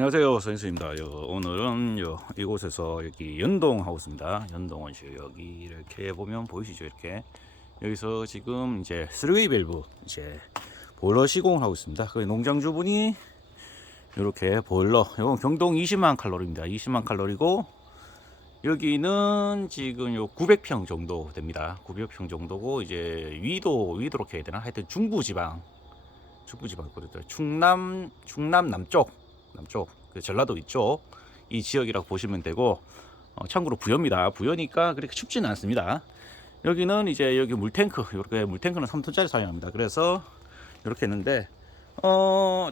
안녕하세요, 선생님입니다. 오늘은 이곳에서 여기 연동 하우스입니다. 연동 원실 여기 이렇게 보면 보이시죠? 이렇게 여기서 지금 이제 3웨이 밸브 이제 보일러 시공을 하고 있습니다. 그 농장주분이 이렇게 보일러, 이건 경동 20만 칼로리입니다. 20만 칼로리고 여기는 지금 요 900평 정도 됩니다. 900평 정도고 이제 위도로 해야 되나? 하여튼 중부지방 그랬죠. 충남 남쪽 그 전라도 이쪽 이 지역이라고 보시면 되고, 참고로 부여입니다. 부여니까 그렇게 춥지는 않습니다. 여기는 이제 여기 물탱크, 이렇게 물탱크는 3톤짜리 사용합니다. 그래서 이렇게 했는데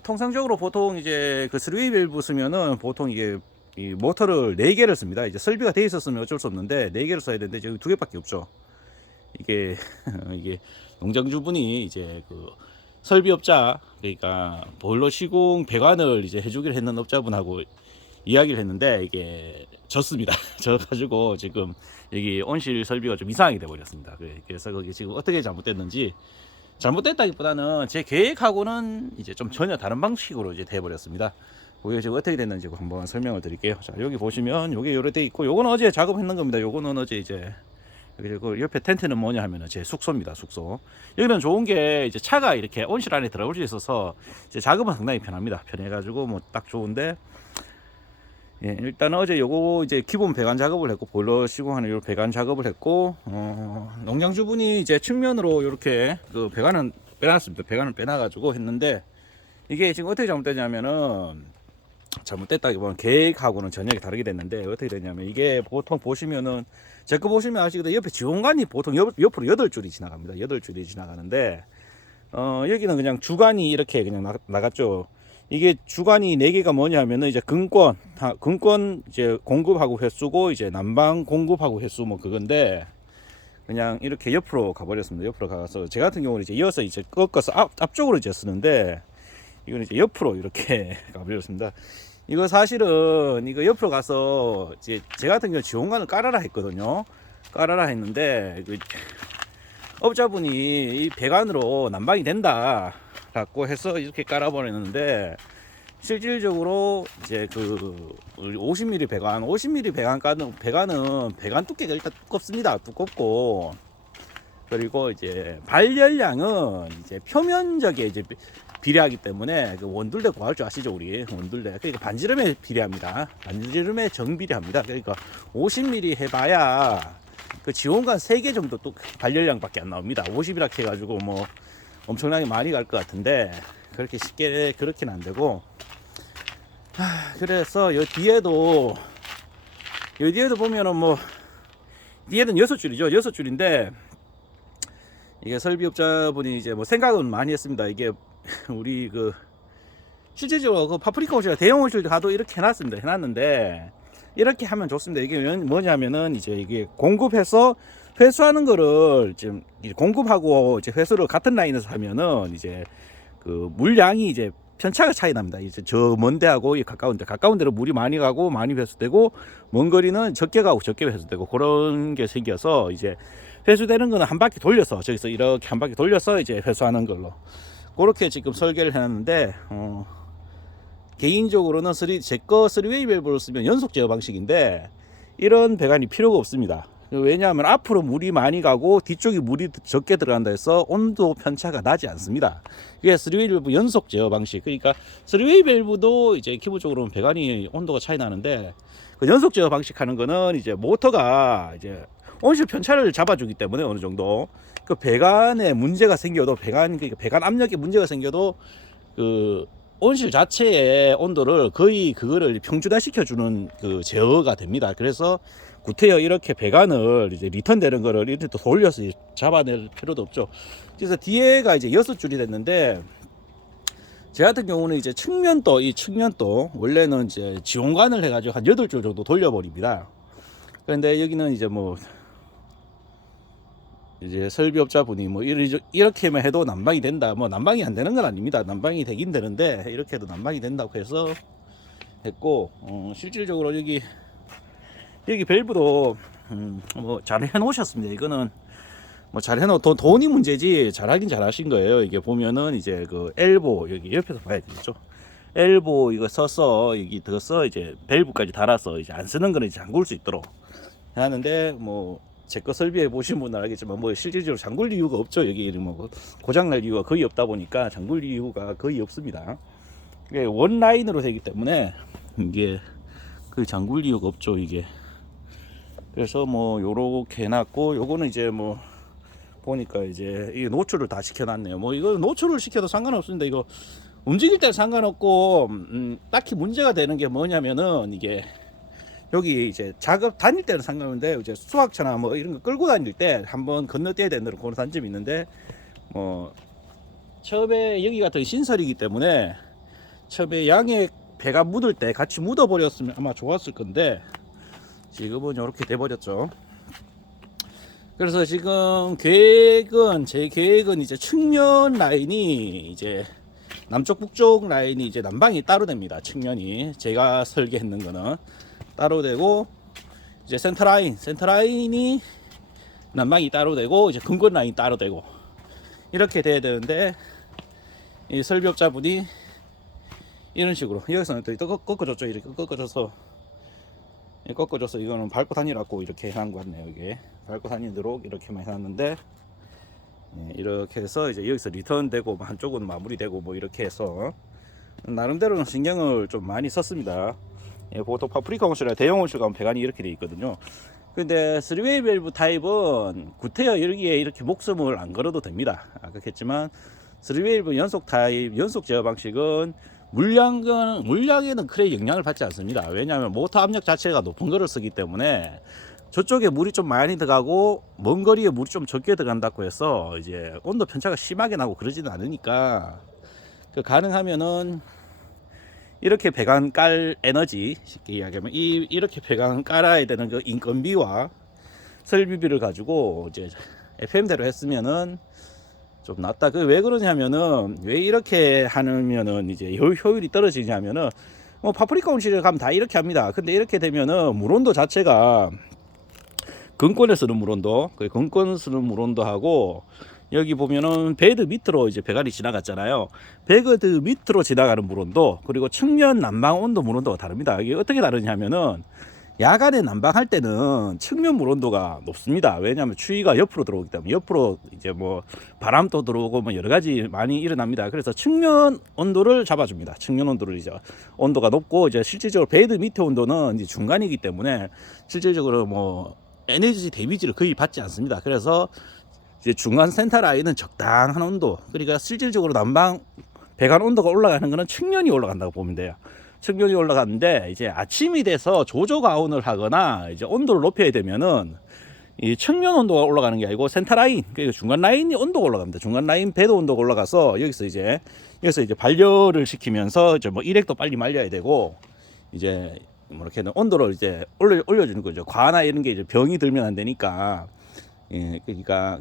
통상적으로 보통 이제 그 3웨이 밸브 쓰면은 보통 이게 이 모터를 4개를 씁니다. 이제 설비가 돼 있었으면 어쩔 수 없는데 4개를 써야 되는데 여기 2개밖에 없죠. 이게 이게 농장주분이 이제 그 설비업자, 그러니까 보일러 시공 배관을 이제 해주기로 했는 업자분하고 이야기를 했는데 이게 졌습니다. 져가지고 지금 여기 온실 설비가 좀 이상하게 돼버렸습니다. 그래서 거기 지금 어떻게 잘못됐는지, 잘못됐다기보다는 제 계획하고는 이제 좀 전혀 다른 방식으로 이제 돼버렸습니다. 그게 지금 어떻게 됐는지 한번 설명을 드릴게요. 자, 여기 보시면 요게 요래 돼 있고, 요건 어제 작업했는 겁니다. 요거는 어제 이제 그리고 옆에 텐트는 뭐냐 하면은 제 숙소입니다. 숙소. 여기는 좋은 게 이제 차가 이렇게 온실 안에 들어올 수 있어서 이제 작업은 상당히 편합니다. 편해가지고 뭐 딱 좋은데, 예, 일단은 어제 요거 이제 기본 배관 작업을 했고, 보일러 시공하는 요 배관 작업을 했고, 농장주분이 이제 측면으로 이렇게 그 배관은 빼놨습니다. 배관을 빼놔가지고 했는데, 이게 지금 어떻게 잘못되냐면은, 잘못됐다기보다는 계획하고는 전혀 다르게 됐는데, 어떻게 됐냐면 이게 보통 보시면은 제 거 보시면 아시겠지만 옆에 지원관이 보통 옆으로 8줄이 지나갑니다. 8줄이 지나가는데 여기는 그냥 주관이 이렇게 그냥 나갔죠. 이게 주관이 4개가 뭐냐 하면은 이제 근권 이제 공급하고 횟수고, 이제 난방 공급하고 횟수 뭐 그건데, 그냥 이렇게 옆으로 가버렸습니다. 옆으로 가서 제 같은 경우는 이제 이어서 이제 꺾어서 앞쪽으로 이제 쓰는데, 이건 이제 옆으로 이렇게 가버렸습니다. 이거 사실은 이거 옆으로 가서 이제 제 같은 경우 지원관을 깔아라 했거든요. 깔아라 했는데 그 업자분이 이 배관으로 난방이 된다 라고 해서 이렇게 깔아버렸는데, 실질적으로 이제 그 50mm 배관, 50mm 배관 까는 배관은 배관 두께가 일단 두껍습니다. 두껍고, 그리고 이제 발열량은 이제 표면적에 이제 비례하기 때문에, 그 원둘레 구할 줄 아시죠? 우리 원둘레. 그러니까 반지름에 비례합니다. 반지름에 정비례합니다. 그러니까 50mm 해봐야 그 지원관 3개 정도 또 발열량밖에 안 나옵니다. 50이라 해가지고 뭐 엄청나게 많이 갈 것 같은데, 그렇게 쉽게 그렇게는 안 되고, 그래서 요 뒤에도 보면은 뭐 뒤에는 6줄이죠. 6줄인데 이게 설비업자분이 이제 뭐 생각은 많이 했습니다. 이게 우리 그 실제적으로 그 파프리카 온실, 대형 온실 가도 이렇게 해놨는데, 이렇게 하면 좋습니다. 이게 뭐냐면은 이제 이게 공급해서 회수하는 거를 지금 공급하고 이제 회수를 같은 라인에서 하면은 이제 그 물량이 이제 편차가 차이 납니다. 이제 저 먼 데하고 가까운 데로 물이 많이 가고 많이 회수되고, 먼 거리는 적게 가고 적게 회수되고, 그런 게 생겨서 이제 회수되는 거는 한 바퀴 돌려서, 저기서 이렇게 한 바퀴 돌려서 이제 회수하는 걸로 그렇게 지금 설계를 해놨는데, 개인적으로는 제거 3웨이 밸브를 쓰면 연속 제어 방식인데 이런 배관이 필요가 없습니다. 왜냐하면 앞으로 물이 많이 가고 뒤쪽이 물이 적게 들어간다 해서 온도 편차가 나지 않습니다. 이게 3웨이 밸브 연속 제어 방식. 그러니까 3웨이 밸브도 이제 기본적으로는 배관이 온도가 차이 나는데, 그 연속 제어 방식 하는 거는 이제 모터가 이제 온실 편차를 잡아주기 때문에 어느 정도 그 배관에 문제가 생겨도, 그러니까 배관 압력에 문제가 생겨도 그 온실 자체의 온도를 거의 그거를 평준화 시켜주는 그 제어가 됩니다. 그래서 구태여 이렇게 배관을 이제 리턴 되는 거를 이렇게 또 돌려서 잡아낼 필요도 없죠. 그래서 뒤에가 이제 6줄이 됐는데, 제 같은 경우는 이제 측면도 원래는 이제 지원관을 해가지고 한 8줄 정도 돌려버립니다. 그런데 여기는 이제 뭐 이제 설비업자분이 뭐 이렇게만 해도 난방이 된다, 뭐 난방이 안 되는 건 아닙니다. 난방이 되긴 되는데 이렇게 해도 난방이 된다고 해서 했고, 실질적으로 여기 밸브도 뭐 잘 해놓으셨습니다. 이거는 뭐 잘 해놓은 돈이 문제지 잘하긴 잘하신 거예요. 이게 보면은 이제 그 엘보, 여기 옆에서 봐야 되겠죠. 엘보 이거 써서 여기 더 이제 밸브까지 달아서 이제 안 쓰는 거는 이제 잠글 수 있도록 하는데 뭐 제 거 설비해 보신 분은 알겠지만 뭐 실질적으로 잠글 이유가 없죠. 여기 뭐 고장 날 이유가 거의 없다 보니까 잠글 이유가 거의 없습니다. 이게 원 라인으로 되기 때문에 이게 그 잠글 이유가 없죠. 이게 그래서 뭐 요렇게 해놨고 요거는 이제 뭐 보니까 이제 이 노출을 다 시켜놨네요. 뭐 이거 노출을 시켜도 상관없습니다. 이거 움직일 때는 상관없고 딱히 문제가 되는 게 뭐냐면은 이게 여기 이제 작업 다닐 때는 상관없는데 이제 수학차나 뭐 이런 거 끌고 다닐 때 한번 건너뛰어야 되는 그런 단점이 있는데 뭐 처음에 여기 같은 신설이기 때문에 처음에 양에 배가 묻을 때 같이 묻어 버렸으면 아마 좋았을 건데 지금은 이렇게 돼 버렸죠. 그래서 지금 제 계획은 이제 측면 라인이 이제 남쪽 북쪽 라인이 이제 난방이 따로 됩니다. 측면이 제가 설계했는 거는 따로 되고 이제 센터라인이 난방이 따로 되고 이제 근권 라인 따로 되고 이렇게 돼야 되는데 이 설비업자분이 이런 식으로 여기서는 또 꺾어줬죠. 이렇게 꺾어줘서 이거는 밟고 다니라고 이렇게 해놓은 것 같네요. 이게 밟고 다니도록 이렇게만 해놨는데 이렇게 해서 이제 여기서 리턴 되고 한쪽은 마무리되고 뭐 이렇게 해서 나름대로는 신경을 좀 많이 썼습니다. 보통 파프리카 온실이나 대형 온실 가면 배관이 이렇게 돼 있거든요. 근데 3웨이 밸브 타입은 구태여 여기에 이렇게 목숨을 안 걸어도 됩니다. 아까 했지만 3웨이 밸브 연속 타입 연속 제어 방식은 물량에는 크게 영향을 받지 않습니다. 왜냐하면 모터 압력 자체가 높은 거를 쓰기 때문에 저쪽에 물이 좀 많이 들어가고 먼 거리에 물이 좀 적게 들어간다고 해서 이제 온도 편차가 심하게 나고 그러지는 않으니까 가능하면은 이렇게 배관 깔 에너지 쉽게 이야기하면 이렇게 배관 깔아야 되는 그 인건비와 설비비를 가지고 이제 FM대로 했으면은 좀 낫다. 그 왜 그러냐면은 왜 이렇게 하면은 이제 효율이 떨어지냐면은 뭐 파프리카 온실에 가면 다 이렇게 합니다. 근데 이렇게 되면은 물온도 자체가 근권에 쓰는 물온도, 그 근권 쓰는 물온도하고 여기 보면은 베드 밑으로 이제 배관이 지나갔잖아요. 베드 밑으로 지나가는 물온도 그리고 측면 난방 온도 물온도가 다릅니다. 이게 어떻게 다르냐면은 야간에 난방할 때는 측면 물온도가 높습니다. 왜냐하면 추위가 옆으로 들어오기 때문에 옆으로 이제 뭐 바람도 들어오고 뭐 여러 가지 많이 일어납니다. 그래서 측면 온도를 잡아줍니다. 측면 온도를 이제 온도가 높고 이제 실질적으로 베드 밑에 온도는 이제 중간이기 때문에 실질적으로 뭐 에너지 데미지를 거의 받지 않습니다. 그래서 이제 중간 센터 라인은 적당한 온도, 그러니까 실질적으로 난방 배관 온도가 올라가는 거는 측면이 올라간다고 보면 돼요. 측면이 올라가는데 이제 아침이 돼서 조조 가온을 하거나 이제 온도를 높여야 되면은 이 측면 온도가 올라가는 게 아니고 센터 라인, 그러니까 중간 라인이 온도가 올라갑니다. 중간 라인 배드 온도가 올라가서 여기서 이제 발열을 시키면서 이제 뭐 일액도 빨리 말려야 되고 이제 뭐 이렇게는 온도를 이제 올려주는 거죠. 과나 이런 게 이제 병이 들면 안 되니까. 그러니까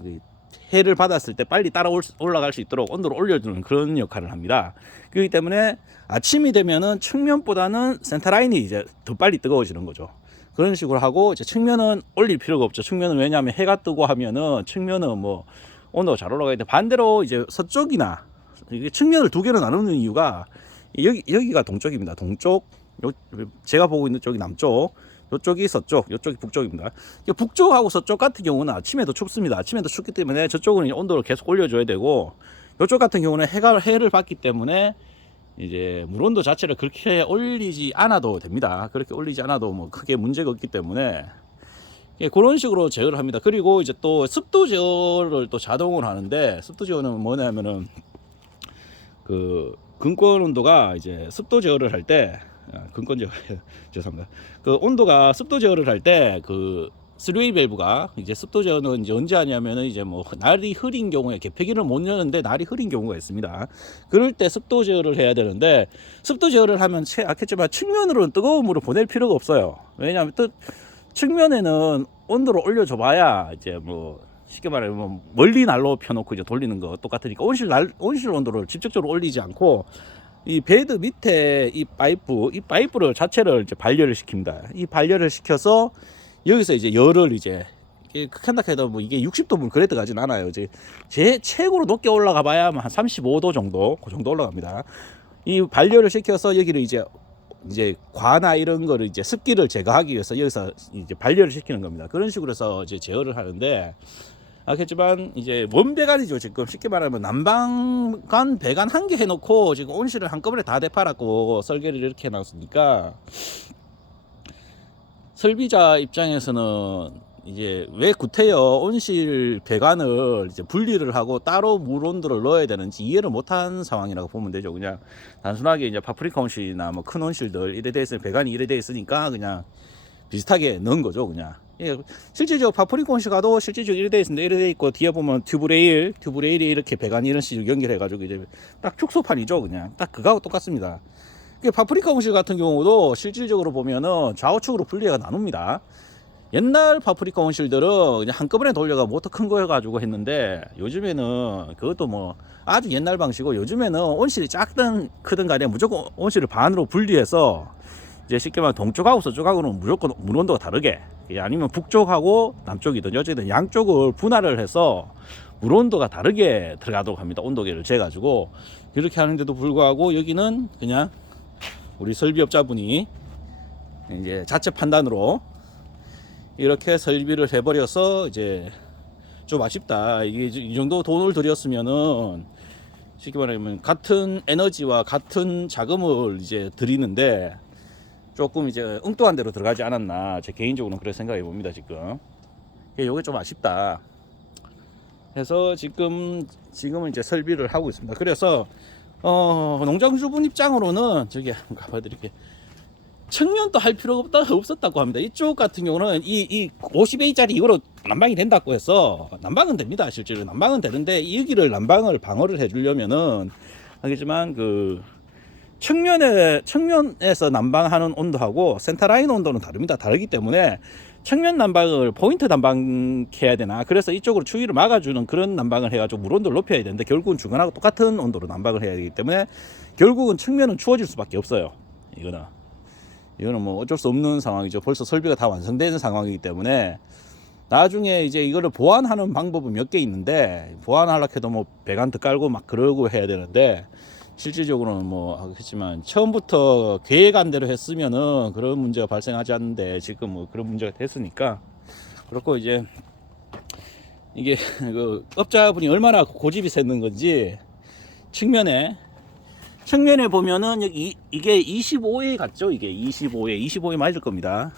해를 받았을 때 빨리 올라갈 수 있도록 온도를 올려주는 그런 역할을 합니다. 그렇기 때문에 아침이 되면은 측면보다는 센터 라인이 이제 더 빨리 뜨거워지는 거죠. 그런 식으로 하고 이제 측면은 올릴 필요가 없죠. 측면은 왜냐하면 해가 뜨고 하면은 측면은 뭐 온도가 잘 올라가야 돼. 반대로 이제 서쪽이나 이게 측면을 두 개로 나누는 이유가 여기가 동쪽입니다. 동쪽, 제가 보고 있는 쪽이 남쪽, 이쪽이 서쪽, 이쪽이 북쪽입니다. 북쪽하고 서쪽 같은 경우는 아침에도 춥습니다. 아침에도 춥기 때문에 저쪽은 온도를 계속 올려줘야 되고, 이쪽 같은 경우는 해를 받기 때문에 이제 물온도 자체를 그렇게 올리지 않아도 됩니다. 그렇게 올리지 않아도 뭐 크게 문제가 없기 때문에 그런 식으로 제어를 합니다. 그리고 이제 또 습도 제어를 또 자동으로 하는데, 습도 제어는 뭐냐면은 그 근권 온도가 이제 습도 제어를 할 때 근권 제어 죄송합니다. 그 온도가 습도 제어를 할 때 그 3웨이 밸브가 이제 습도 제어는 이제 언제 하냐면은 이제 뭐 날이 흐린 경우에 개폐기를 못 여는데 날이 흐린 경우가 있습니다. 그럴 때 습도 제어를 해야 되는데, 습도 제어를 하면 아겠지만 측면으로는 뜨거운 물을 보낼 필요가 없어요. 왜냐하면 측면에는 온도를 올려줘 봐야 이제 뭐 쉽게 말하면 멀리 난로 펴놓고 이제 돌리는 거 똑같으니까 온실 온도를 직접적으로 올리지 않고 이 베드 밑에 이 파이프를 자체를 이제 발열을 시킵니다. 이 발열을 시켜서 여기서 이제 열을 이제 극한다 해도 뭐 이게 60도 물 그래 들어가진 않아요. 이제 제 최고로 높게 올라가 봐야 한 35도 정도, 그 정도 올라갑니다. 이 반려를 시켜서 여기를 이제 과나 이런 거를 이제 습기를 제거하기 위해서 여기서 이제 반려를 시키는 겁니다. 그런 식으로 해서 이제 제어를 하는데, 그렇지만 이제 원배관이죠. 지금 쉽게 말하면 난방관 배관 한 개 해놓고 지금 온실을 한꺼번에 다 대팔았고 설계를 이렇게 해놨으니까, 설비자 입장에서는 이제 왜 구태여 온실 배관을 이제 분리를 하고 따로 물 온도를 넣어야 되는지 이해를 못한 상황이라고 보면 되죠. 그냥 단순하게 이제 파프리카 온실이나 뭐 큰 온실들 이래 돼 있으면 배관이 이래 돼 있으니까 그냥 비슷하게 넣은 거죠. 그냥. 예, 실질적으로 파프리카 온실 가도 실질적으로 이래 돼 있는데 이래 돼 있고, 뒤에 보면 튜브레일이 이렇게 배관이 이런 식으로 연결해 가지고 이제 딱 축소판이죠. 그냥 딱 그거하고 똑같습니다. 파프리카 온실 같은 경우도 실질적으로 보면은 좌우측으로 분리가 나눕니다. 옛날 파프리카 온실들은 그냥 한꺼번에 돌려가 모터 큰 거 해가지고 했는데, 요즘에는 그것도 뭐 아주 옛날 방식이고, 요즘에는 온실이 작든 크든 간에 무조건 온실을 반으로 분리해서 이제 쉽게 말하면 동쪽하고 서쪽하고는 무조건 물 온도가 다르게, 아니면 북쪽하고 남쪽이든 어쨌든 양쪽을 분할을 해서 물 온도가 다르게 들어가도록 합니다. 온도계를 재가지고. 이렇게 하는데도 불구하고 여기는 그냥 우리 설비업자분이 이제 자체 판단으로 이렇게 설비를 해버려서 이제 좀 아쉽다. 이게 이 정도 돈을 들였으면은 쉽게 말하면 같은 에너지와 같은 자금을 이제 들이는데 조금 이제 엉뚱한 데로 들어가지 않았나, 제 개인적으로는 그렇게 생각해 봅니다. 지금 이게 좀 아쉽다 해서 지금은 이제 설비를 하고 있습니다. 그래서 농장주분 입장으로는 저기 한번 가봐드릴게요. 측면도 할 필요가 없었다고 합니다. 이쪽 같은 경우는 이 50A짜리 이거로 난방이 된다고 해서 난방은 됩니다. 실제로 난방은 되는데, 여기를 난방을 방어를 해주려면은 하겠지만 그 측면에서 난방하는 온도하고 센터라인 온도는 다르기 때문에 측면 난방을 포인트 난방해야 되나, 그래서 이쪽으로 추위를 막아주는 그런 난방을 해가지고 물 온도를 높여야 되는데, 결국은 중간하고 똑같은 온도로 난방을 해야 되기 때문에 결국은 측면은 추워질 수밖에 없어요. 이거는 뭐 어쩔 수 없는 상황이죠. 벌써 설비가 다 완성된 상황이기 때문에 나중에 이제 이거를 보완하는 방법은 몇 개 있는데, 보완하려고 해도 뭐 배관도 깔고 막 그러고 해야 되는데, 실질적으로는 뭐 하겠지만 처음부터 계획한 대로 했으면은 그런 문제가 발생하지 않는데, 지금 뭐 그런 문제가 됐으니까 그렇고, 이제 이게 그 업자분이 얼마나 고집이 셌는 건지, 측면에 보면은 여기 이게 25회 같죠? 이게 25회 맞을 겁니다.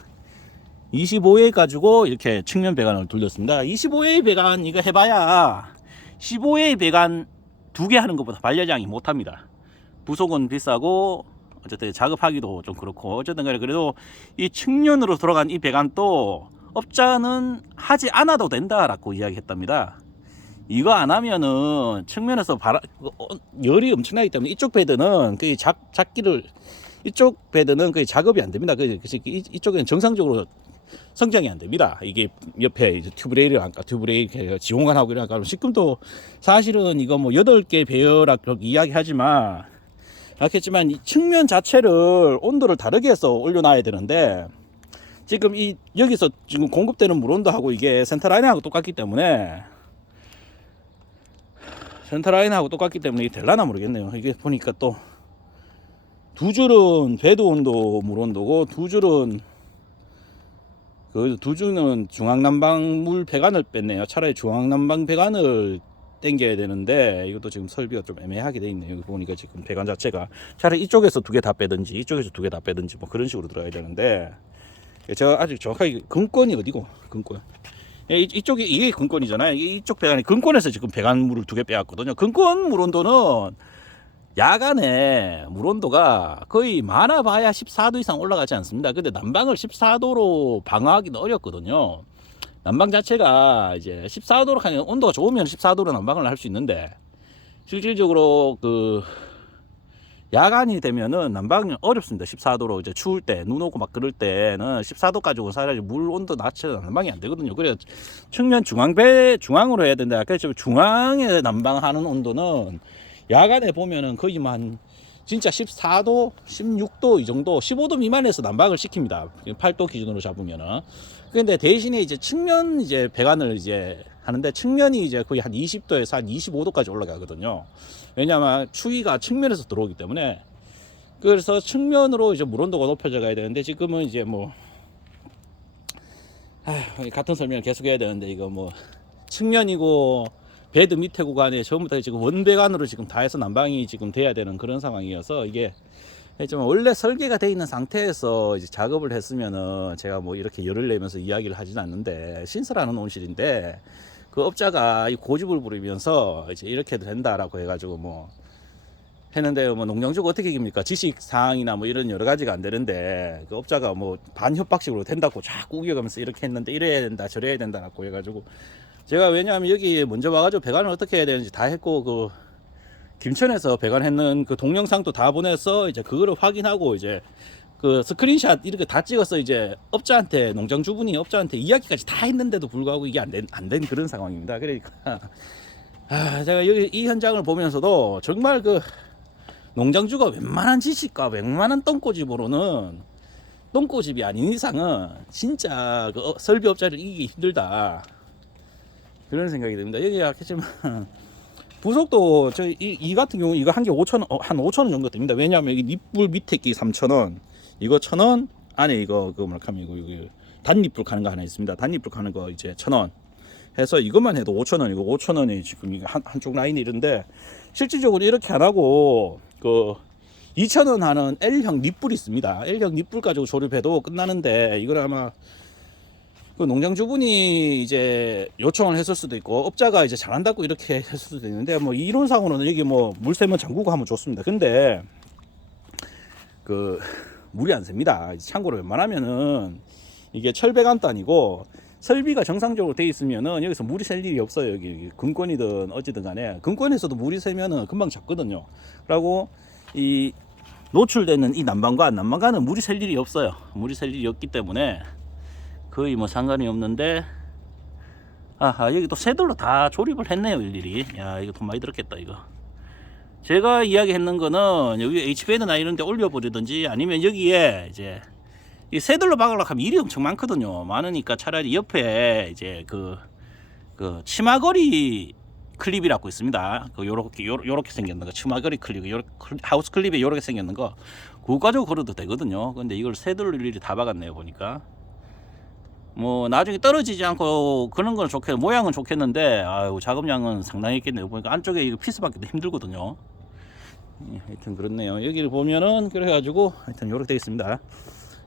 25회 가지고 이렇게 측면 배관을 돌렸습니다. 25회 배관 이거 해봐야 15회 배관 2개 하는 것보다 반려량이 못합니다. 부속은 비싸고 어쨌든 작업하기도 좀 그렇고, 어쨌든 간에 그래도 이 측면으로 들어간 이 배관도 업자는 하지 않아도 된다라고 이야기했답니다. 이거 안 하면은 측면에서 열이 엄청나기 때문에 이쪽 배드는 거의 이쪽 배드는 거의 작업이 안 됩니다. 이쪽에는 정상적으로 성장이 안 됩니다. 이게 옆에 이제 튜브레일을 지원관하고 이러니까 지금도 사실은 이거 뭐 8개 배열학 그렇게 이야기하지만, 알겠지만 이 측면 자체를 온도를 다르게 해서 올려놔야 되는데, 지금 여기서 지금 공급되는 물 온도하고 이게 센터라인하고 똑같기 때문에 이게 될라나 모르겠네요. 이게 보니까 또 2줄은 배드 온도 물 온도고, 2줄은 중앙난방 물 배관을 뺐네요. 차라리 중앙난방 배관을 당겨야 되는데, 이것도 지금 설비가 좀 애매하게 돼 있네요. 여기 보니까 지금 배관 자체가 차라리 이쪽에서 2개 다 빼든지 이쪽에서 2개 다 빼든지 뭐 그런 식으로 들어가야 되는데, 제가 아직 정확하게 근권이 어디고, 근권 이쪽이 이게 근권이잖아요. 이쪽 배관이 근권에서 지금 배관물을 2개 빼왔거든요. 근권 물 온도는 야간에 물 온도가 거의 많아봐야 14도 이상 올라가지 않습니다. 근데 난방을 14도로 방어하기는 어렵거든요. 난방 자체가 이제 14도로 하면 온도가 좋으면 14도로 난방을 할 수 있는데, 실질적으로 그 야간이 되면은 난방이 어렵습니다. 14도로 이제 추울 때, 눈 오고 막 그럴 때는 14도 가지고 사야지 물 온도 낮춰서 난방이 안 되거든요. 그래서 측면 중앙으로 해야 된다. 그래서 중앙에 난방하는 온도는 야간에 보면은 거의 만 진짜 14도, 16도 이 정도, 15도 미만에서 난방을 시킵니다. 8도 기준으로 잡으면은. 근데 대신에 이제 측면 이제 배관을 이제 하는데, 측면이 이제 거의 한 20도에서 한 25도까지 올라가거든요. 왜냐하면 추위가 측면에서 들어오기 때문에 그래서 측면으로 이제 물 온도가 높여져 가야 되는데 지금은 이제 뭐 같은 설명을 계속 해야 되는데 이거 뭐 측면이고 베드 밑에 구간에 전부 다 지금 원배관으로 지금 다 해서 난방이 지금 돼야 되는 그런 상황이어서 이게 좀 원래 설계가 돼 있는 상태에서 이제 작업을 했으면은 제가 뭐 이렇게 열을 내면서 이야기를 하진 않는데 신설하는 온실인데 그 업자가 이 고집을 부리면서 이제 이렇게 된다라고 해가지고 뭐 했는데요. 뭐 농장주가 어떻게 이깁니까? 지식 사항이나 뭐 이런 여러 가지가 안 되는데 그 업자가 뭐 반협박식으로 된다고 자꾸 우겨가면서 이렇게 했는데 이래야 된다 저래야 된다라고 해가지고 제가 왜냐하면 여기 먼저 와가지고 배관을 어떻게 해야 되는지 다 했고 그 김천에서 배관했는 그 동영상도 다 보내서 이제 그거를 확인하고 이제 그 스크린샷 이렇게 다 찍어서 이제 업자한테 농장주분이 업자한테 이야기까지 다 했는데도 불구하고 이게 안 된 그런 상황입니다. 그러니까 제가 여기 이 현장을 보면서도 정말 그 농장주가 웬만한 지식과 웬만한 똥꼬집으로는 똥꼬집이 아닌 이상은 진짜 그 설비업자를 이기기 힘들다 그런 생각이 듭니다. 여기 아시지만 부속도 이 같은 경우 이거 한 개 5,000원 한 5,000원 정도 됩니다. 왜냐하면 이 닛불 밑에 끼 3,000원 이거 1,000원 안에 이거 그 뭐라 하면 이거 단닛불 가는 거 하나 있습니다. 단닛불 가는 거 이제 1,000원 해서 이것만 해도 5,000원이고 5,000원이 지금 이거 한쪽 라인이 이런데 실질적으로 이렇게 안 하고 그 2,000원 하는 L형 닛불이 있습니다. L형 닛불 가지고 조립해도 끝나는데 이걸 아마 그 농장주분이 이제 요청을 했을 수도 있고 업자가 이제 잘한다고 이렇게 했을 수도 있는데 뭐 이론상으로는 여기 뭐 물 새면 잠그고 하면 좋습니다. 근데 그 물이 안 셉니다. 참고로 웬만하면은 이게 철배관도 아니고 설비가 정상적으로 돼 있으면은 여기서 물이 셀 일이 없어요. 여기 금권이든 어찌든 간에 금권에서도 물이 새면은 금방 잡거든요. 그리고 이 노출되는 이 난방관 난방관은 물이 셀 일이 없어요. 물이 셀 일이 없기 때문에 거의 뭐 상관이 없는데 여기 또 새들로 다 조립을 했네요. 일일이. 야 이거 돈 많이 들었겠다 이거. 제가 이야기했는 거는 여기 HVA나 이런 데 올려버리든지 아니면 여기에 이제 이 새들로 막으려고 하면 일이 엄청 많거든요. 많으니까 차라리 옆에 이제 그 치마거리 클립이라고 있습니다. 그 요렇게 생겼는 거 치마거리 클립 하우스 클립에 요렇게 생겼는 거 그거 가지고 걸어도 되거든요. 근데 이걸 새들로 일일이 다 박았네요. 보니까 뭐 나중에 떨어지지 않고 그런 건 모양은 좋겠는데 작업량은 상당히 있겠네요. 보니까 안쪽에 이거 피스 받기도 힘들거든요. 하여튼 그렇네요. 여기를 보면은 그래가지고 하여튼 요렇게 되어 있습니다.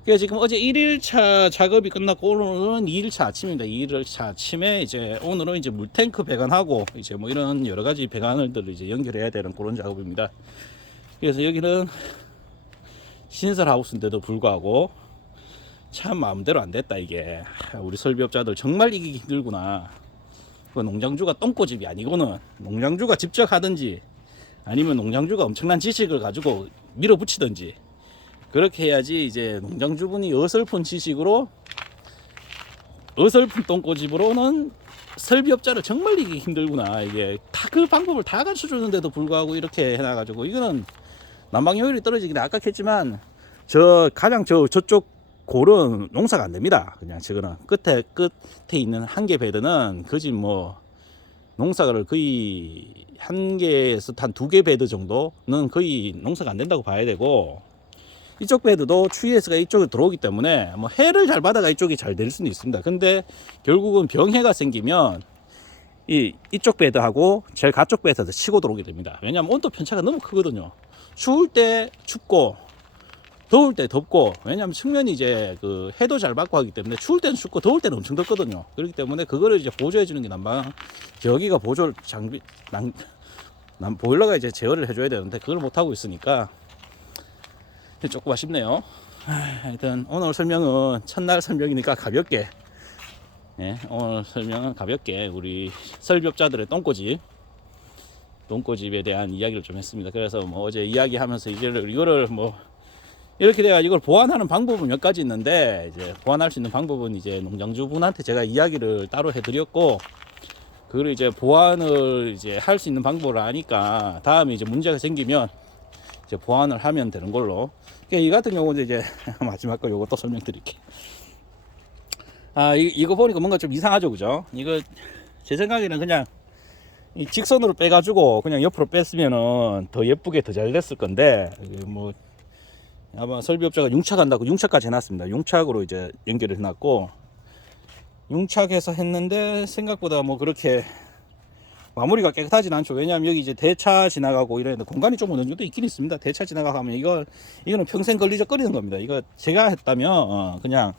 그래서 지금 어제 1일차 작업이 끝났고 오늘은 2일차 아침입니다. 2일차 아침에 이제 오늘은 이제 물탱크 배관하고 이제 뭐 이런 여러 가지 배관들을 이제 연결해야 되는 그런 작업입니다. 그래서 여기는 신설 하우스인데도 불구하고 참 마음대로 안 됐다 이게. 우리 설비업자들 정말 이기기 힘들구나. 그 농장주가 똥꼬집이 아니고는 농장주가 직접 하든지 아니면 농장주가 엄청난 지식을 가지고 밀어붙이든지 그렇게 해야지 이제 농장주분이 어설픈 지식으로 어설픈 똥꼬집으로는 설비업자를 정말 이기기 힘들구나. 이게 다 그 방법을 다 가르쳐주는데도 불구하고 이렇게 해놔가지고 이거는 난방 효율이 떨어지긴 아까 했지만 저쪽 골은 농사가 안 됩니다. 그냥 저거는 끝에 있는 한 개 베드는 그지 뭐 농사를 거의 한 개에서 한 2개 베드 정도는 거의 농사가 안 된다고 봐야 되고 이쪽 베드도 추위에서가 이쪽에 들어오기 때문에 뭐 해를 잘 받아가 이쪽이 잘 될 수는 있습니다. 근데 결국은 병해가 생기면 이쪽 베드하고 제일 가쪽 베드도 치고 들어오게 됩니다. 왜냐하면 온도 편차가 너무 크거든요. 추울 때 춥고 더울 때 덥고 왜냐하면 측면이 이제 그 해도 잘 받고 하기 때문에 추울 때는 춥고 더울 때는 엄청 덥거든요. 그렇기 때문에 그거를 이제 보조해 주는 게 난방 여기가 보조 장비 보일러가 이제 제어를 해줘야 되는데 그걸 못 하고 있으니까 조금 아쉽네요. 하여튼 오늘 설명은 첫날 설명이니까 가볍게 오늘 설명은 가볍게 우리 설비업자들의 똥꼬집에 대한 이야기를 좀 했습니다. 그래서 뭐 어제 이야기하면서 이거를 뭐 이렇게 돼가 이걸 보완하는 방법은 몇 가지 있는데 이제 보완할 수 있는 방법은 이제 농장주분한테 제가 이야기를 따로 해드렸고 그걸 이제 보완을 이제 할 수 있는 방법을 아니까 다음에 이제 문제가 생기면 이제 보완을 하면 되는 걸로. 이 같은 경우는 이제 마지막 거 요거 또 설명드릴게요. 이거 보니까 뭔가 좀 이상하죠, 그죠? 이거 제 생각에는 그냥 이 직선으로 빼가지고 그냥 옆으로 뺐으면은 더 예쁘게 더 잘 됐을 건데 뭐 아마 설비업자가 융착한다고 융착까지 해놨습니다. 융착으로 이제 연결을 해놨고, 융착해서 했는데 생각보다 뭐 그렇게 마무리가 깨끗하진 않죠. 왜냐하면 여기 이제 대차 지나가고 이러는데 공간이 좀 어느 정도 있긴 있습니다. 대차 지나가면 이거는 평생 걸리적거리는 겁니다. 이거 제가 했다면 그냥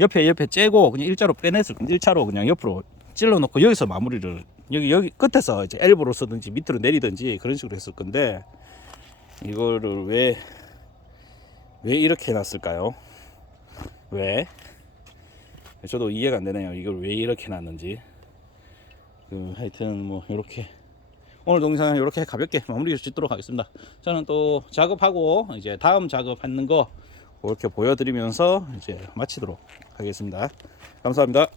옆에 째고 그냥 일자로 빼냈을 건데, 1차로 그냥 옆으로 찔러 놓고 여기서 마무리를 여기 끝에서 이제 엘보로 쓰든지 밑으로 내리든지 그런 식으로 했을 건데, 이거를 왜 이렇게 해놨을까요? 왜? 저도 이해가 안 되네요. 이걸 왜 이렇게 놨는지. 하여튼 뭐 이렇게 오늘 동영상은 이렇게 가볍게 마무리 짓도록 하겠습니다. 저는 또 작업하고 이제 다음 작업하는 거 이렇게 보여드리면서 이제 마치도록 하겠습니다. 감사합니다.